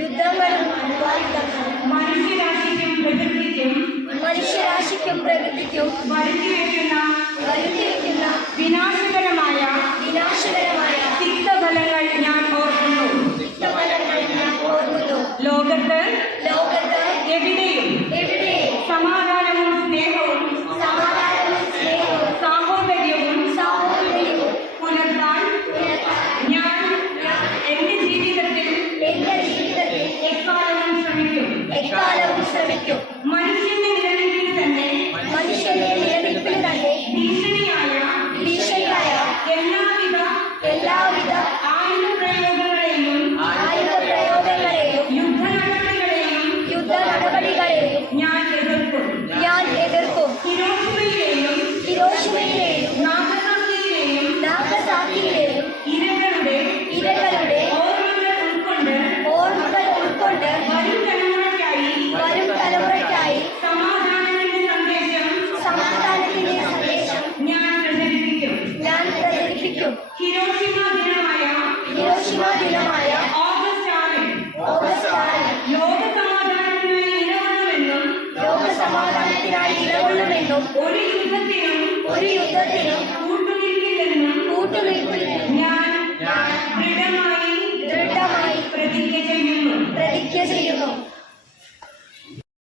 യുദ്ധങ്ങളും അണുവായുധങ്ങളും മനുഷ്യരാശിക്കും പ്രകൃതിക്കും വരുത്തിവെക്കുന്ന വിനാശകരമായ തിക്തഫലങ്ങൾ ഞാൻ ഓർക്കുന്നു. ലോകത്ത് എവിടെയും സമാധാനവും സ്നേഹവും സാഹോദര്യവും പുലർത്താൻ ഞാൻ എന്റെ ജീവിതത്തിൽ എക്കാലവും ശ്രമിക്കും. മനുഷ്യന്റെ നിലനിൽപ്പിന് തന്നെ ഭീഷണിയായ എല്ലാവിധ ആയുധപ്രയോഗങ്ങളെയും യുദ്ധ നടപടികളെയും ഞാൻ എതിർക്കും. ഹിരോഷിമയിലെയും നാഗസാക്കിയിലെയും ഇരകളുടെ ഓർമ്മകൾ ഉൾക്കൊണ്ട് വരും തലമുറയ്ക്കായി സമാധാനത്തിന്റെ സന്ദേശം ഞാൻ പ്രചരിപ്പിക്കും. ഹിരോഷിമ ദിനമായ ഓഗസ്റ്റ് 6 ലോക സമാധാനത്തിനായി നിലകൊള്ളുമെന്നും ഒരു യുദ്ധത്തിനും